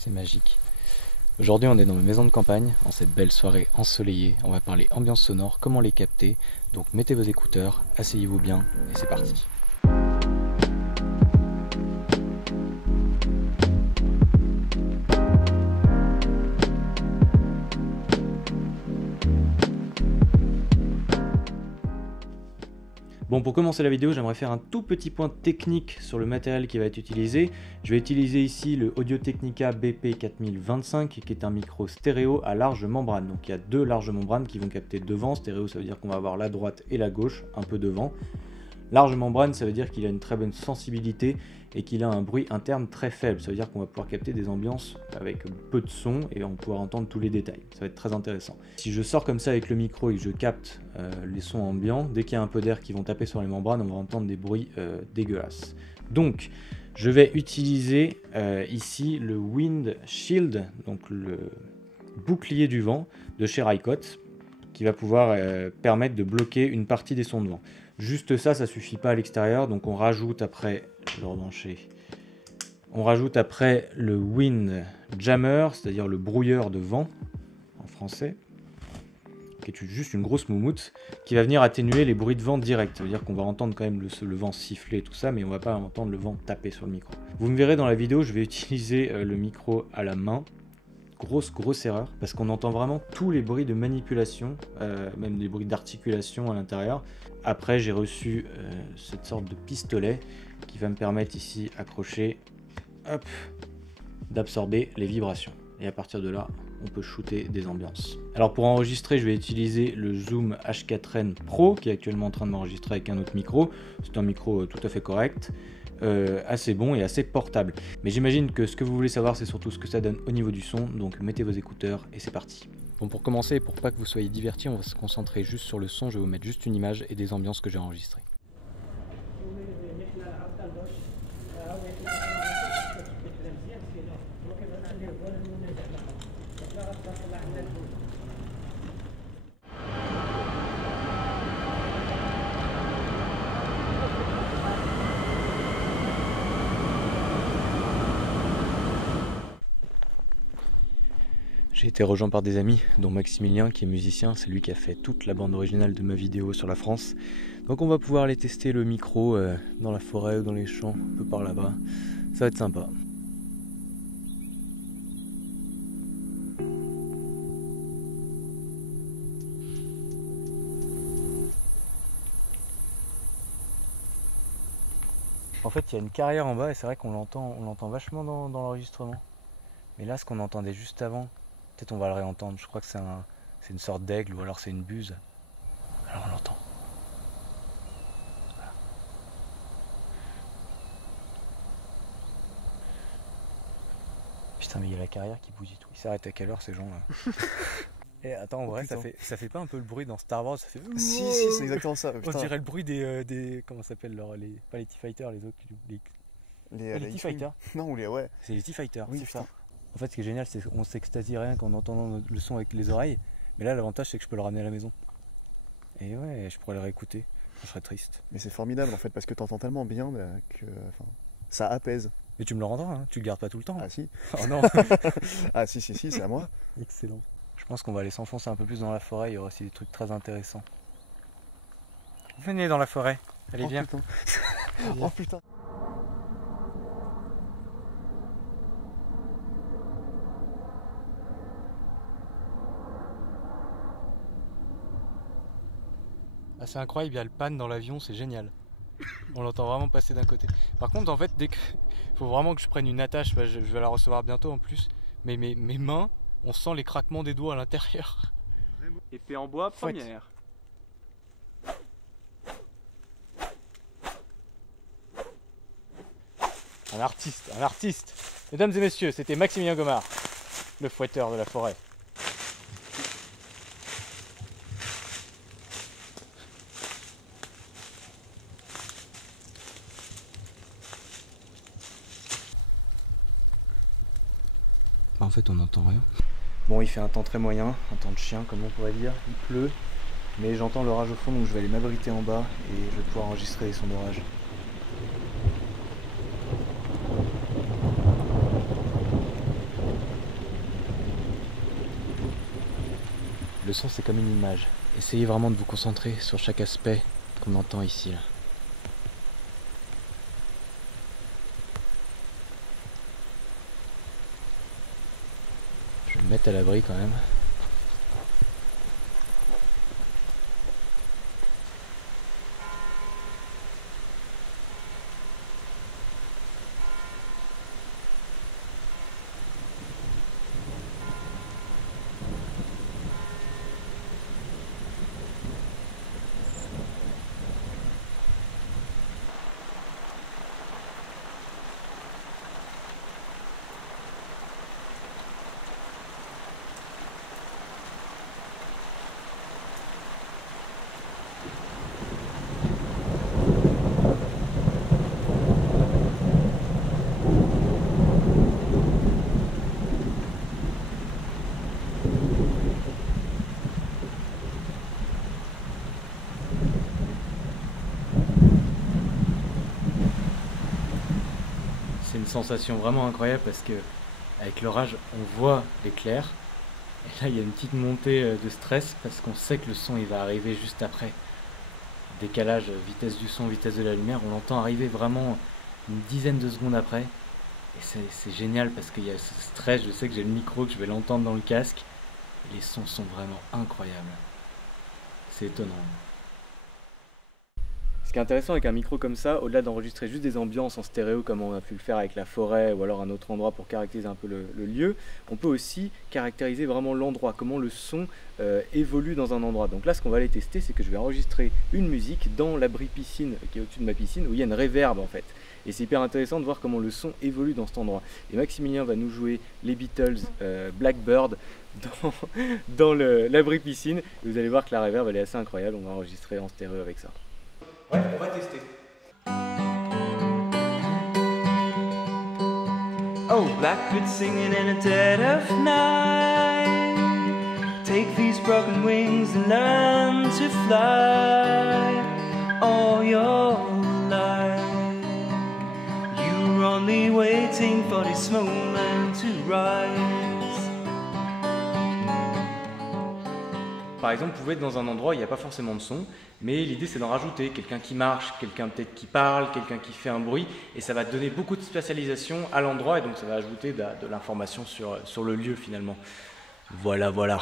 C'est magique. Aujourd'hui, on est dans ma maison de campagne, en cette belle soirée ensoleillée. On va parler ambiance sonore, comment les capter. Donc mettez vos écouteurs, asseyez-vous bien et c'est parti. Bon, pour commencer la vidéo, j'aimerais faire un tout petit point technique sur le matériel qui va être utilisé. Je vais utiliser ici le Audio-Technica BP4025 qui est un micro stéréo à large membrane. Donc il y a deux larges membranes qui vont capter devant. Stéréo, ça veut dire qu'on va avoir la droite et la gauche, un peu devant. Large membrane, ça veut dire qu'il a une très bonne sensibilité et qu'il a un bruit interne très faible. Ça veut dire qu'on va pouvoir capter des ambiances avec peu de son et on va pouvoir entendre tous les détails. Ça va être très intéressant. Si je sors comme ça avec le micro et que je capte les sons ambiants, dès qu'il y a un peu d'air qui vont taper sur les membranes, on va entendre des bruits dégueulasses. Donc, je vais utiliser ici le Wind Shield, donc le bouclier du vent de chez Rycote, qui va pouvoir permettre de bloquer une partie des sons de vent. Juste ça, ça suffit pas à l'extérieur, donc on rajoute après, je vais le rebrancher, on rajoute après le Wind Jammer, c'est-à-dire le brouilleur de vent en français, qui est juste une grosse moumoute qui va venir atténuer les bruits de vent directs. Ça veut dire qu'on va entendre quand même le vent siffler, tout ça, mais on va pas entendre le vent taper sur le micro. Vous me verrez dans la vidéo, je vais utiliser le micro à la main. Grosse erreur, parce qu'on entend vraiment tous les bruits de manipulation, même des bruits d'articulation à l'intérieur. Après, j'ai reçu cette sorte de pistolet qui va me permettre ici, accroché, hop, d'absorber les vibrations. Et à partir de là, on peut shooter des ambiances. Alors pour enregistrer, je vais utiliser le Zoom H4n Pro, qui est actuellement en train de m'enregistrer avec un autre micro. C'est un micro tout à fait correct. Assez bon et assez portable. Mais j'imagine que ce que vous voulez savoir, c'est surtout ce que ça donne au niveau du son, donc mettez vos écouteurs et c'est parti. Bon, pour commencer, pour pas que vous soyez divertis, on va se concentrer juste sur le son. Je vais vous mettre juste une image et des ambiances que j'ai enregistrées. J'ai été rejoint par des amis, dont Maximilien qui est musicien, c'est lui qui a fait toute la bande originale de ma vidéo sur la France. Donc on va pouvoir aller tester le micro dans la forêt ou dans les champs, un peu par là-bas. Ça va être sympa. En fait, il y a une carrière en bas et c'est vrai qu'on l'entend vachement dans l'enregistrement. Mais là, ce qu'on entendait juste avant, peut-être on va le réentendre. Je crois que c'est une sorte d'aigle ou alors c'est une buse. Alors on l'entend. Voilà. Putain, mais il y a la carrière qui bouge et tout. Ils s'arrêtent à quelle heure ces gens-là? Et attends, en vrai, ça fait pas un peu le bruit dans Star Wars? Ça fait... Si, c'est exactement ça. On dirait le bruit des comment ça s'appelle pas les T-Fighters, les autres. Les T-Fighters. Non, ouais. C'est les T-Fighters. Oui, putain. En fait, ce qui est génial, c'est qu'on s'extasie rien qu'en entendant le son avec les oreilles. Mais là, l'avantage, c'est que je peux le ramener à la maison. Et ouais, je pourrais le réécouter. Je serais triste. Mais c'est formidable en fait, parce que t'entends tellement bien que ça apaise. Mais tu me le rendras, hein, tu le gardes pas tout le temps. Ah si. Oh non. Ah si, c'est à moi. Excellent. Je pense qu'on va aller s'enfoncer un peu plus dans la forêt, il y aura aussi des trucs très intéressants. Venez dans la forêt, allez viens. Putain. Oh putain. Ah, c'est incroyable, il y a le pan dans l'avion, c'est génial. On l'entend vraiment passer d'un côté. Par contre, en fait, faut vraiment que je prenne une attache, je vais la recevoir bientôt en plus. Mais mes mains, on sent les craquements des doigts à l'intérieur. Épée en bois, première. Un artiste. Mesdames et messieurs, c'était Maximilien Gomard, le fouetteur de la forêt. En fait, on n'entend rien. Bon, il fait un temps très moyen, un temps de chien comme on pourrait dire. Il pleut, mais j'entends l'orage au fond, donc je vais aller m'abriter en bas et je vais pouvoir enregistrer les sons d'orage. Le son c'est comme une image. Essayez vraiment de vous concentrer sur chaque aspect qu'on entend ici. Là. Je vais me mettre à l'abri quand même. C'est une sensation vraiment incroyable parce que avec l'orage on voit l'éclair et là il y a une petite montée de stress parce qu'on sait que le son il va arriver juste après. Décalage, vitesse du son, vitesse de la lumière, on l'entend arriver vraiment une dizaine de secondes après et c'est génial parce qu'il y a ce stress, je sais que j'ai le micro, que je vais l'entendre dans le casque et les sons sont vraiment incroyables. C'est étonnant. Ce qui est intéressant avec un micro comme ça, au-delà d'enregistrer juste des ambiances en stéréo comme on a pu le faire avec la forêt ou alors un autre endroit pour caractériser un peu le lieu, on peut aussi caractériser vraiment l'endroit, comment le son évolue dans un endroit. Donc là ce qu'on va aller tester, c'est que je vais enregistrer une musique dans l'abri piscine qui est au-dessus de ma piscine où il y a une réverb en fait. Et c'est hyper intéressant de voir comment le son évolue dans cet endroit. Et Maximilien va nous jouer les Beatles Blackbird dans l'abri piscine. Et vous allez voir que la réverb elle est assez incroyable, on va enregistrer en stéréo avec ça. Ouais, on va tester. Oh, blackbird singing in the dead of night. Take these broken wings and learn to fly all your life. You're only waiting for this moment to rise. Par exemple, vous pouvez être dans un endroit où il n'y a pas forcément de son, mais l'idée c'est d'en rajouter, quelqu'un qui marche, quelqu'un peut-être qui parle, quelqu'un qui fait un bruit, et ça va donner beaucoup de spatialisation à l'endroit, et donc ça va ajouter de l'information sur le lieu finalement. Voilà, voilà.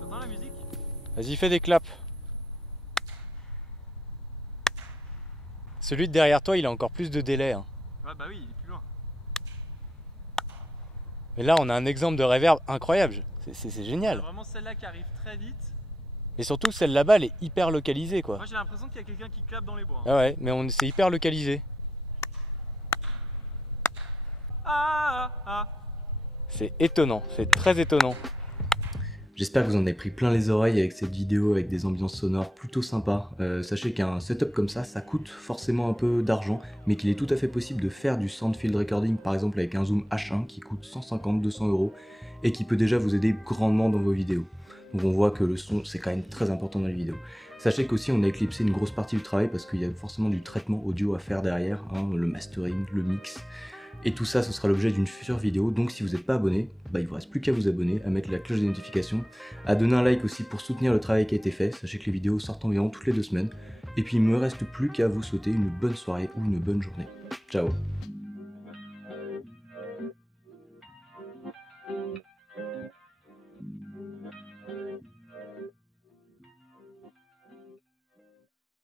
T'entends la musique ? Vas-y, fais des claps. Celui de derrière toi, il a encore plus de délai. Hein. Ouais, bah oui, il est plus loin. Et là, on a un exemple de reverb incroyable. C'est génial. C'est vraiment celle-là qui arrive très vite. Et surtout, celle là-bas, elle est hyper localisée, quoi. Moi, j'ai l'impression qu'il y a quelqu'un qui clappe dans les bois. Hein. Ah ouais, mais c'est hyper localisé. C'est étonnant, c'est très étonnant. J'espère que vous en avez pris plein les oreilles avec cette vidéo avec des ambiances sonores plutôt sympas. Sachez qu'un setup comme ça coûte forcément un peu d'argent, mais qu'il est tout à fait possible de faire du sound field recording, par exemple avec un zoom H1 qui coûte 150-200 € et qui peut déjà vous aider grandement dans vos vidéos. Donc on voit que le son c'est quand même très important dans les vidéos. Sachez qu'aussi on a éclipsé une grosse partie du travail parce qu'il y a forcément du traitement audio à faire derrière, hein, le mastering, le mix. Et tout ça, ce sera l'objet d'une future vidéo, donc si vous n'êtes pas abonné, bah, il ne vous reste plus qu'à vous abonner, à mettre la cloche des notifications, à donner un like aussi pour soutenir le travail qui a été fait. Sachez que les vidéos sortent environ toutes les 2 semaines. Et puis il ne me reste plus qu'à vous souhaiter une bonne soirée ou une bonne journée. Ciao.